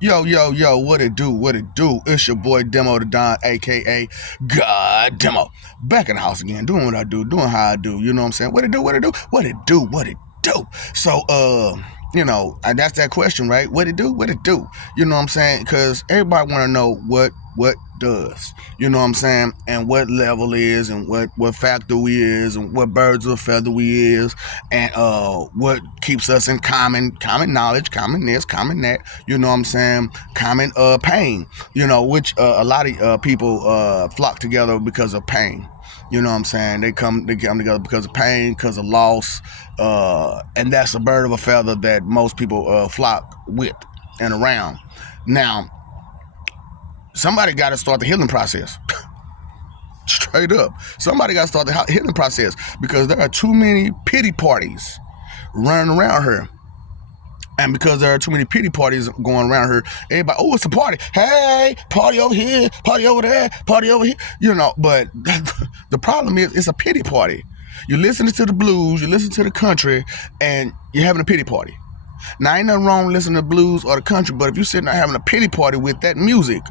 Yo, what it do? What it do? It's your boy Demo the Don, aka God Demo. Back in the house again, doing what I do, doing how I do. You know what I'm saying? What it do? What it do? What it do? What it do? So, that's that question, right? What it do? What it do? You know what I'm saying? Because everybody want to know what does. You know what I'm saying? And what level is, and what factor we is, and what birds of a feather we is, and what keeps us in common knowledge, common this, common that. You know what I'm saying? Common pain. Which a lot of people flock together because of pain. You know what I'm saying? They come together because of pain, because of loss, and that's a bird of a feather that most people flock with and around. Now, somebody got to start the healing process. Straight up, somebody got to start the healing process because there are too many pity parties running around her. And because there are too many pity parties going around her, everybody, oh, it's a party. Hey, party over here, party over there, party over here. But the problem is it's a pity party. You're listening to the blues, you listen to the country, and you're having a pity party. Now, ain't nothing wrong with listening to blues or the country, but if you're sitting there having a pity party with that music,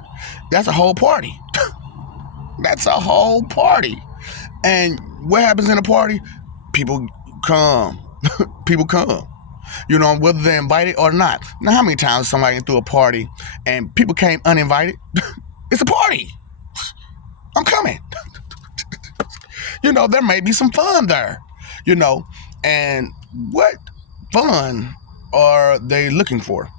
that's a whole party. That's a whole party. And what happens in a party? People come. People come. Whether they're invited or not. Now, how many times somebody threw a party and people came uninvited? It's a party. I'm coming. There may be some fun there. And what fun are they looking for?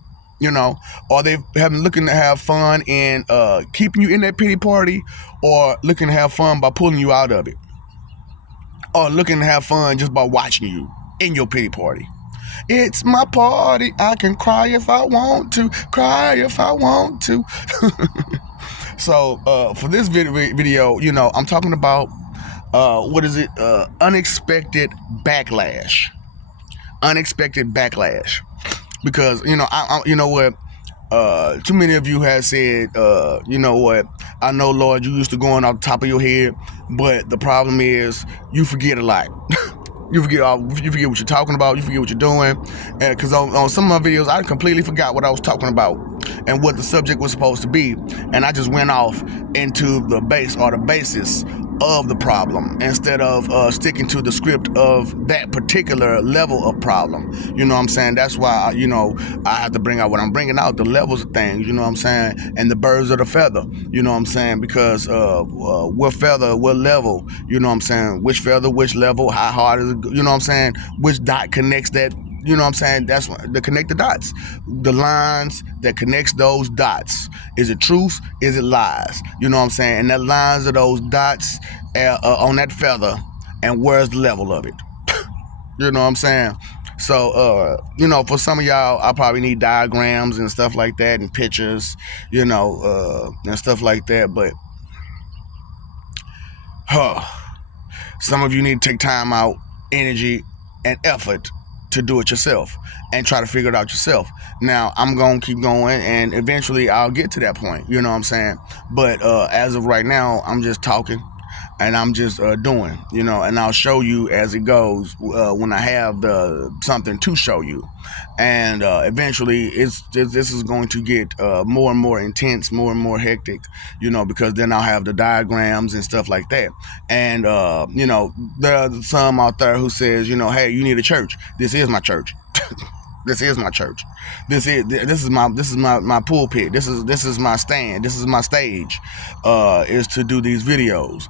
Are they looking to have fun in keeping you in that pity party, or looking to have fun by pulling you out of it, or looking to have fun just by watching you in your pity party? It's my party. I can cry if I want to. Cry if I want to. So for this video, I'm talking about what is it? Unexpected backlash. Unexpected backlash. Because what? Too many of you have said, what? I know, Lord, you used to going off the top of your head, but the problem is you forget a lot. You forget what you're talking about. You forget what you're doing. And because on some of my videos, I completely forgot what I was talking about and what the subject was supposed to be. And I just went off into the basis of the problem instead of sticking to the script of that particular level of problem. You know what I'm saying? That's why, I have to bring out what I'm bringing out, the levels of things, you know what I'm saying? And the birds of the feather, you know what I'm saying? Because what feather, what level, you know what I'm saying? Which feather, which level, how hard is it, you know what I'm saying? Which dot connects that, you know what I'm saying? That's the connect the dots. The lines that connects those dots. Is it truth? Is it lies? You know what I'm saying? And that lines of those dots on that feather, and where's the level of it? You know what I'm saying? So, for some of y'all, I probably need diagrams and stuff like that, and pictures, and stuff like that. But, some of you need to take time out, energy, and effort to do it yourself and try to figure it out yourself. Now, I'm going to keep going, and eventually I'll get to that point, you know what I'm saying? But as of right now, I'm just talking, and I'm just doing, and I'll show you as it goes when I have something to show you. And eventually this is going to get more and more intense, more and more hectic, because then I'll have the diagrams and stuff like that. And there are some out there who says, hey, you need a church. This is my church. This is my church. This is my pulpit. This is my stand. This is my stage. Is to do these videos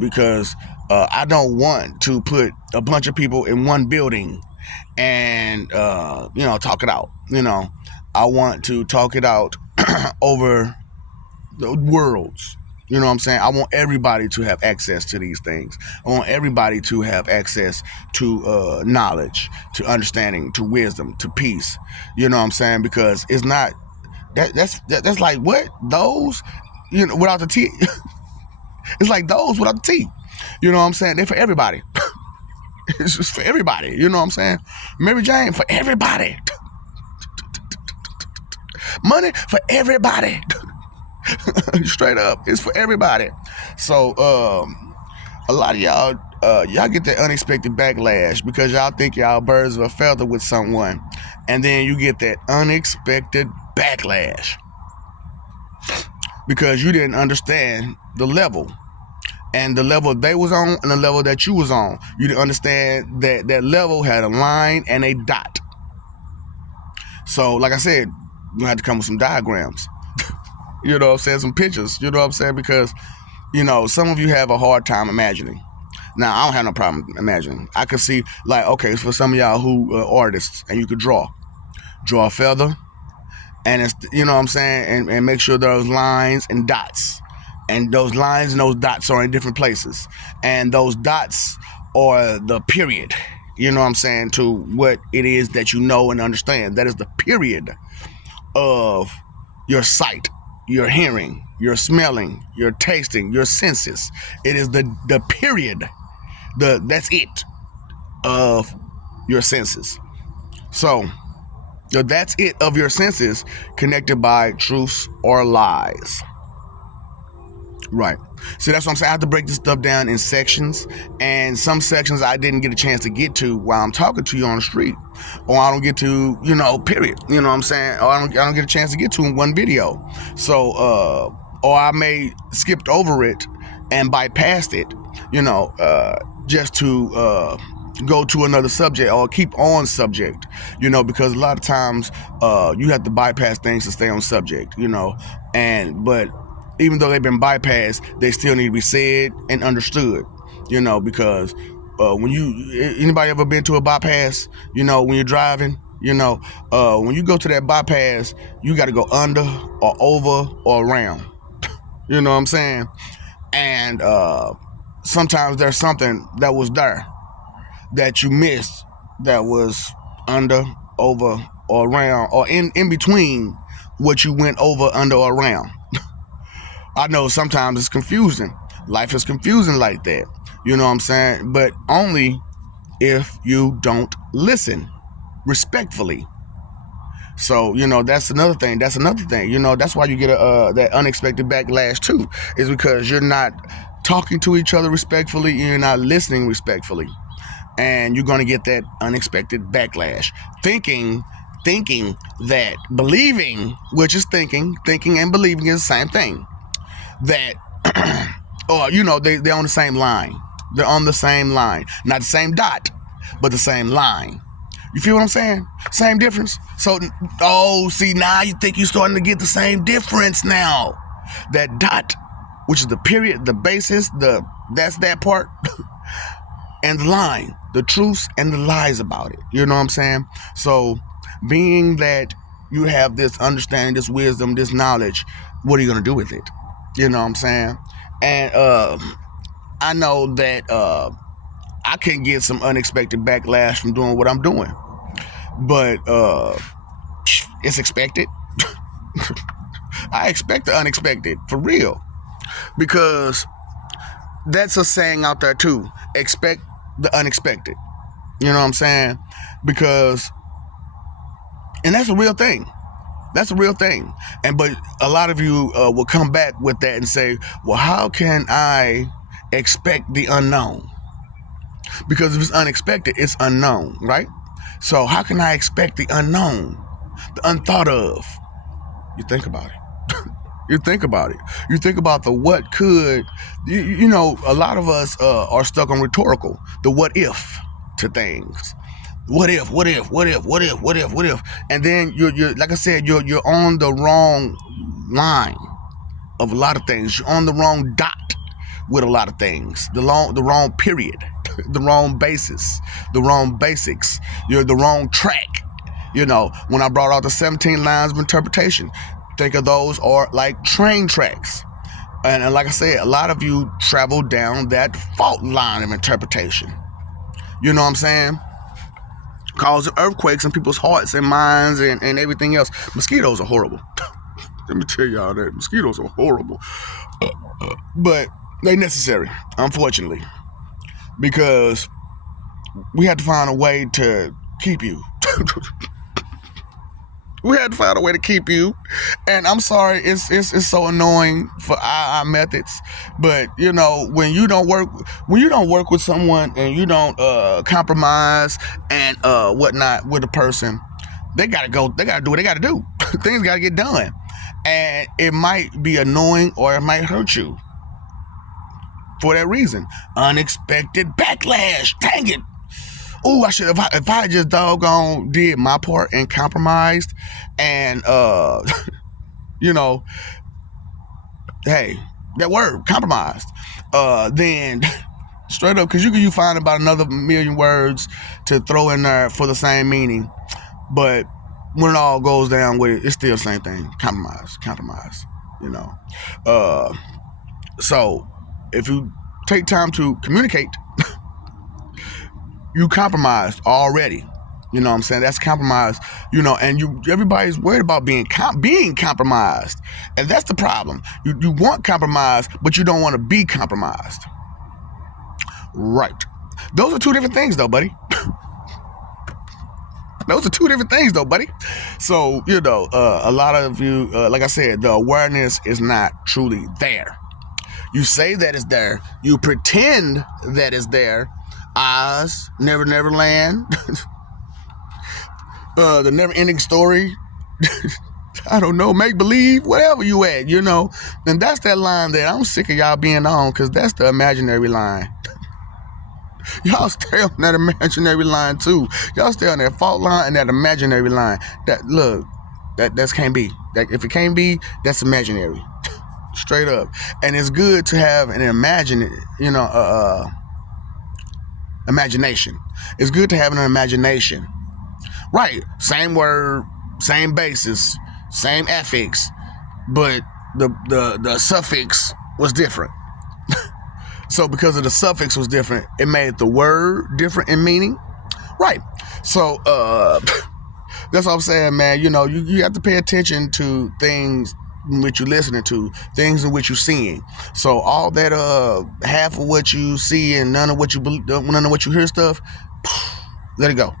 because I don't want to put a bunch of people in one building and talk it out. I want to talk it out over the worlds. You know what I'm saying? I want everybody to have access to these things. I want everybody to have access to knowledge, to understanding, to wisdom, to peace. You know what I'm saying? Because it's not that's like what? Those, without the T. It's like those without the T. You know what I'm saying? They're for everybody. It's just for everybody. You know what I'm saying? Mary Jane for everybody. Money for everybody. Straight up, it's for everybody. So a lot of y'all get that unexpected backlash because y'all think y'all birds of a feather with someone, and then you get that unexpected backlash because you didn't understand the level. And the level they was on and the level that you was on. You didn't understand that that level had a line and a dot. So, like I said, you had to come with some diagrams. You know what I'm saying? Some pictures. You know what I'm saying? Because, you know, some of you have a hard time imagining. Now, I don't have no problem imagining. I could see, like, okay, for some of y'all who are artists and you could draw a feather, and it's, you know what I'm saying, and make sure those lines and dots. And those lines and those dots are in different places. And those dots are the period, you know what I'm saying, to what it is that you know and understand. That is the period of your sight, your hearing, your smelling, your tasting, your senses. It is the period, that's it, of your senses. So, that's it of your senses connected by truths or lies. Right. So that's what I'm saying. I have to break this stuff down in sections, and some sections I didn't get a chance to get to while I'm talking to you on the street, or I don't get to, you know, period. You know what I'm saying? Or I don't get a chance to get to in one video. So, or I may skipped over it and bypassed it, you know, just to go to another subject or keep on subject, you know, because a lot of times you have to bypass things to stay on subject, you know, but even though they've been bypassed, they still need to be said and understood, you know, because when anybody ever been to a bypass, you know, when you're driving, you know, when you go to that bypass, you got to go under or over or around, you know what I'm saying? And sometimes there's something that was there that you missed that was under, over, or around, or in between what you went over, under, or around. I know sometimes it's confusing. Life is confusing like that. You know what I'm saying? But only if you don't listen respectfully. So, you know, that's another thing. You know, that's why you get that unexpected backlash too, is because you're not talking to each other respectfully, you're not listening respectfully. And you're going to get that unexpected backlash. Thinking that believing, which is thinking and believing is the same thing. That, or, you know, they're on the same line. They're on the same line. Not the same dot, but the same line. You feel what I'm saying? Same difference. So, see, now you think you're starting to get the same difference now. That dot, which is the period, the basis, that's that part, and the line, the truths and the lies about it. You know what I'm saying? So, being that you have this understanding, this wisdom, this knowledge, what are you going to do with it? You know what I'm saying? And I know that I can get some unexpected backlash from doing what I'm doing. But it's expected. I expect the unexpected, for real. Because that's a saying out there too. Expect the unexpected. You know what I'm saying? Because, and that's a real thing. That's a real thing. But a lot of you will come back with that and say, well, how can I expect the unknown? Because if it's unexpected, it's unknown, right? So how can I expect the unknown, the unthought of? You think about it. You think about it. You think about the what could. You know, a lot of us are stuck on rhetorical, the what if to things. What if? And then you're like I said, you're on the wrong line of a lot of things. You're on the wrong dot with a lot of things. The wrong period, the wrong basis, the wrong basics. You're the wrong track. You know, when I brought out the 17 lines of interpretation, think of those are like train tracks. And like I said, a lot of you travel down that fault line of interpretation. You know what I'm saying? Causing earthquakes in people's hearts and minds and everything else. Mosquitoes are horrible. Let me tell y'all that. Mosquitoes are horrible. But they're necessary, unfortunately. Because we had to find a way to keep you. We had to find a way to keep you. And I'm sorry, it's so annoying for our methods. But, you know, when you don't work with someone and you don't compromise and whatnot with a person, They gotta go. They gotta do what they gotta do. Things gotta get done, and it might be annoying or it might hurt you for that reason. Unexpected backlash. Dang it. Oh, I should if I just doggone did my part and compromised and you know, hey, that word compromised. Then straight up, because you find about another million words to throw in there for the same meaning, but when it all goes down with it, it's still the same thing. Compromise. You know. So if you take time to communicate, you compromised already. You know what I'm saying? That's compromise. You know, and everybody's worried about being compromised, and that's the problem. You want compromise, but you don't want to be compromised. Right. Those are two different things, though, buddy. Those are two different things, though, buddy. So, you know, a lot of you, like I said, the awareness is not truly there. You say that it's there. You pretend that it's there. Oz, Never Never Land, the never-ending story. I don't know, make believe, whatever you at, you know. And that's that line that I'm sick of y'all being on, because that's the imaginary line. Y'all stay on that imaginary line too. Y'all stay on that fault line and that imaginary line. That look, that's can't be. That if it can't be, that's imaginary. Straight up. And it's good to have an imagination. It's good to have an imagination. Right. Same word, same basis, same affix, but the suffix was different. So because of the suffix was different, it made the word different in meaning. Right. So that's what I'm saying, man. You know, you have to pay attention to things in which you're listening to, things in which you're seeing. So all that half of what you see and none of what you hear stuff, let it go.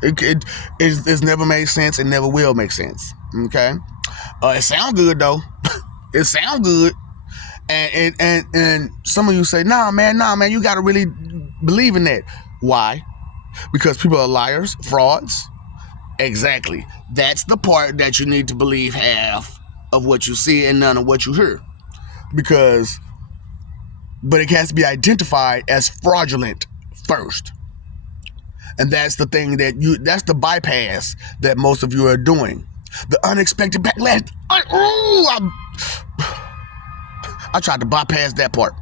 It's never made sense. It never will make sense. Okay. It sounds good though. It sounds good. And some of you say, nah, man, you got to really believe in that. Why? Because people are liars, frauds. Exactly. That's the part that you need to believe half of what you see and none of what you hear. But it has to be identified as fraudulent first. And that's the thing that's the bypass that most of you are doing. The unexpected backlash. I tried to bypass that part.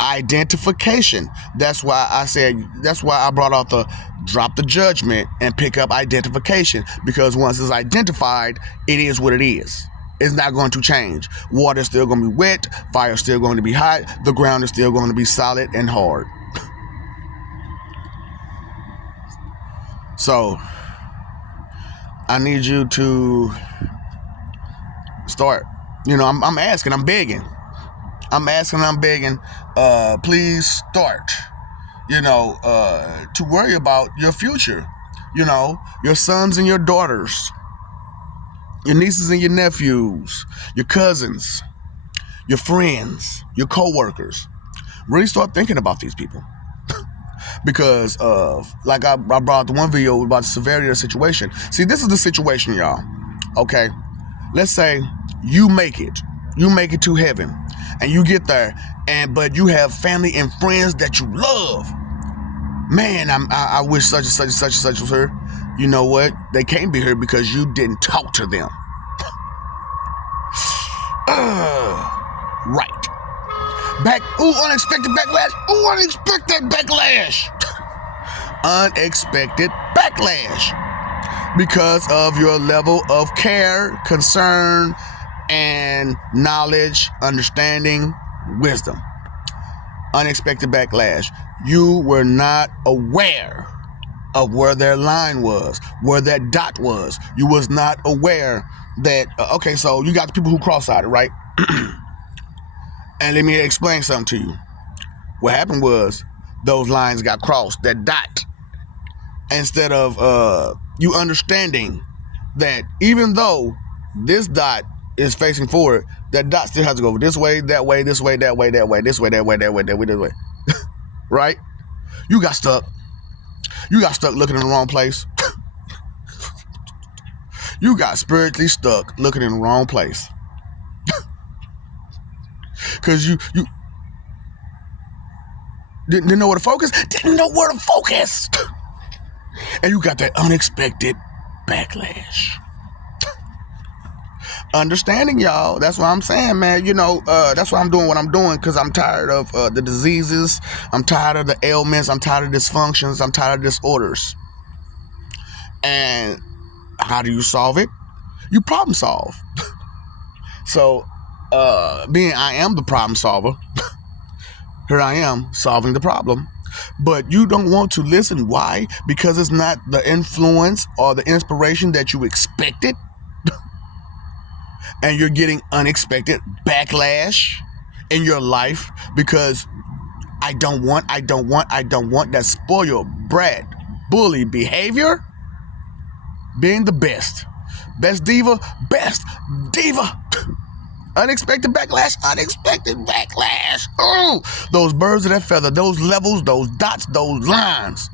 Identification. That's why I brought out the drop the judgment and pick up identification. Because once it's identified, it is what it is. It's not going to change. Water's still going to be wet. Fire's still going to be hot. The ground is still going to be solid and hard. So, I need you to start. You know, I'm asking, I'm begging. Please start, to worry about your future. You know, your sons and your daughters, your nieces and your nephews, your cousins, your friends, your co-workers. Really start thinking about these people. Because like I brought the one video about the severity of the situation. See, this is the situation, y'all. Okay, let's say you make it to heaven, and you get there, but you have family and friends that you love. Man, I wish such and such was here. You know what? They can't be here because you didn't talk to them. Right. Unexpected backlash. Unexpected backlash. Unexpected backlash. Because of your level of care, concern, and knowledge, understanding, wisdom. Unexpected backlash. You were not aware of where their line was, where that dot was. You was not aware that, okay, so you got the people who cross-eyed, right? And let me explain something to you. What happened was those lines got crossed, that dot. Instead of you understanding that even though this dot is facing forward, that dot still has to go this way, that way, this way, that way, that way, this way, that way, that way, that way, this way. Right? You got stuck. You got stuck looking in the wrong place. You got spiritually stuck looking in the wrong place. Because you didn't know where to focus? Didn't know where to focus. And you got that unexpected backlash. Understanding, y'all. That's what I'm saying, man. That's why I'm doing what I'm doing, because I'm tired of the diseases. I'm tired of the ailments. I'm tired of dysfunctions. I'm tired of disorders. And how do you solve it? You problem solve. So, being I am the problem solver, here I am solving the problem. But you don't want to listen. Why? Because it's not the influence or the inspiration that you expected. And you're getting unexpected backlash in your life because I don't want that spoiled brat bully behavior. Being the best diva. Unexpected backlash. Oh, those birds of that feather, those levels, those dots, those lines.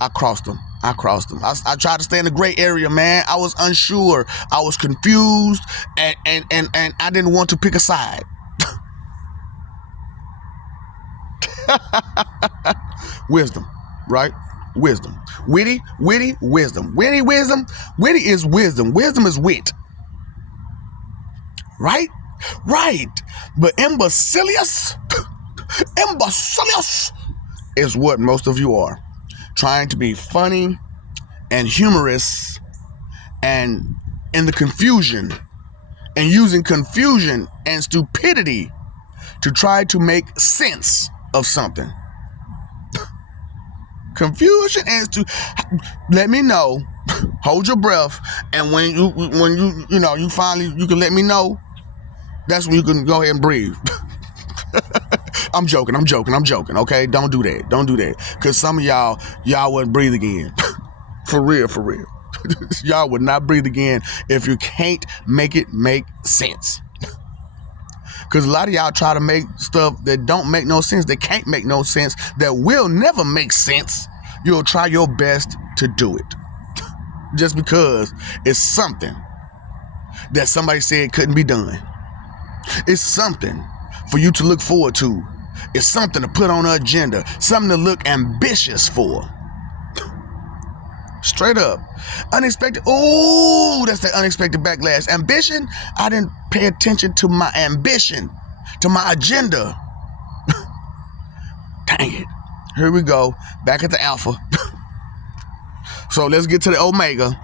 I crossed them. I tried to stay in the gray area, man. I was unsure. I was confused, and I didn't want to pick a side. Wisdom, right? Wisdom. Witty wisdom. Witty is wisdom. Wisdom is wit. Right? But imbecilious is what most of you are. Trying to be funny and humorous and in the confusion and using confusion and stupidity to try to make sense of something. Confusion and let me know. Hold your breath, and when you finally you can let me know. That's when you can go ahead and breathe. I'm joking. Okay, don't do that. Cause some of y'all wouldn't breathe again. For real. Y'all would not breathe again if you can't make it make sense. Cause a lot of y'all try to make stuff that don't make no sense, that can't make no sense, that will never make sense. You'll try your best to do it. Just because it's something that somebody said couldn't be done. It's something for you to look forward to. It's something to put on an agenda. Something to look ambitious for. Straight up. Unexpected. Oh, that's the unexpected backlash. Ambition? I didn't pay attention to my ambition, to my agenda. Dang it. Here we go. Back at the alpha. So let's get to the omega.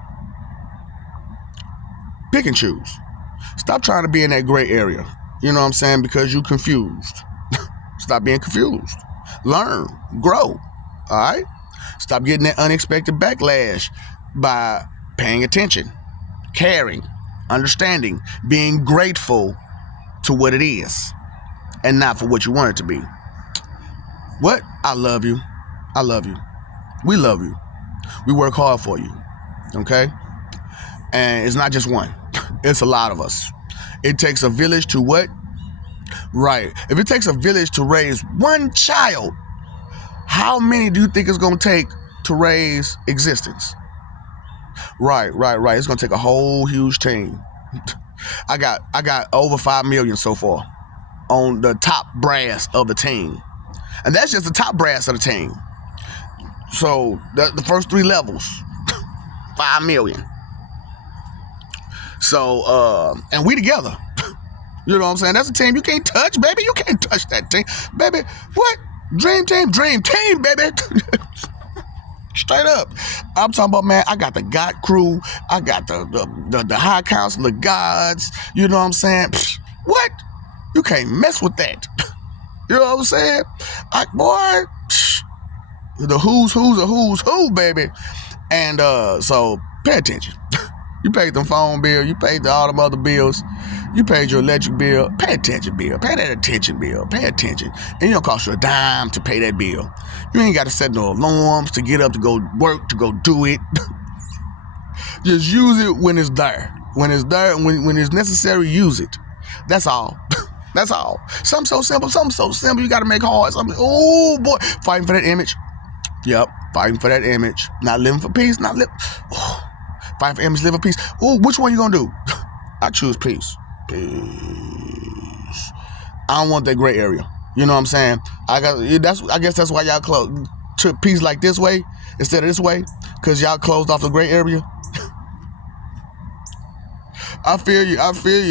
Pick and choose. Stop trying to be in that gray area. You know what I'm saying? Because you're confused. Stop being confused. Learn. Grow. All right? Stop getting that unexpected backlash by paying attention, caring, understanding, being grateful to what it is and not for what you want it to be. What? I love you. We love you. We work hard for you. Okay? And it's not just one. It's a lot of us. It takes a village to what? Right. If it takes a village to raise one child, how many do you think it's going to take to raise existence? Right. It's going to take a whole huge team. I got over 5 million so far on the top brass of the team. And that's just the top brass of the team. So the first 3 levels, 5 million. So, and we together. You know what I'm saying? That's a team you can't touch, baby. You can't touch that team. Baby, what? Dream team, baby. Straight up. I'm talking about, man, I got the God crew. I got the High Council of Gods. You know what I'm saying? What? You can't mess with that. You know what I'm saying? Boy, the who's of who's who, baby. And so pay attention. You paid them phone bill. You paid all them other bills. You paid your electric bill. Pay attention bill. Pay that attention bill. Pay attention. And it don't cost you a dime to pay that bill. You ain't got to set no alarms to get up to go work, to go do it. Just use it when it's there. When it's there, when it's necessary, use it. That's all. That's all. Something so simple. You got to make hard. Oh, boy. Fighting for that image. Yep. Fighting for that image. Not living for peace. Fight for image, live in peace. Ooh, which one you gonna do? I choose peace. Peace. I don't want that gray area. You know what I'm saying? I guess that's why y'all took peace like this way instead of this way, because y'all closed off the gray area. I feel you.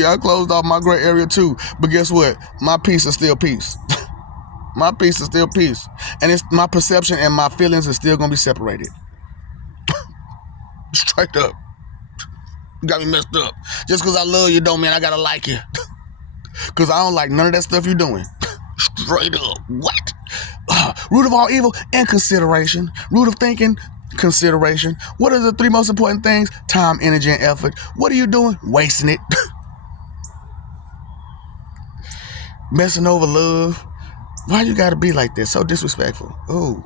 I closed off my gray area too. But guess what? My peace is still peace. My peace is still peace. And it's my perception and my feelings are still gonna be separated. Straight up. You got me messed up. Just because I love you don't mean I gotta like you. Because I don't like none of that stuff you're doing. Straight up. What? Root of all evil, inconsideration. Root of thinking, consideration. What are the three most important things? Time, energy, and effort. What are you doing? Wasting it. Messing over love. Why you gotta be like this? So disrespectful. Oh.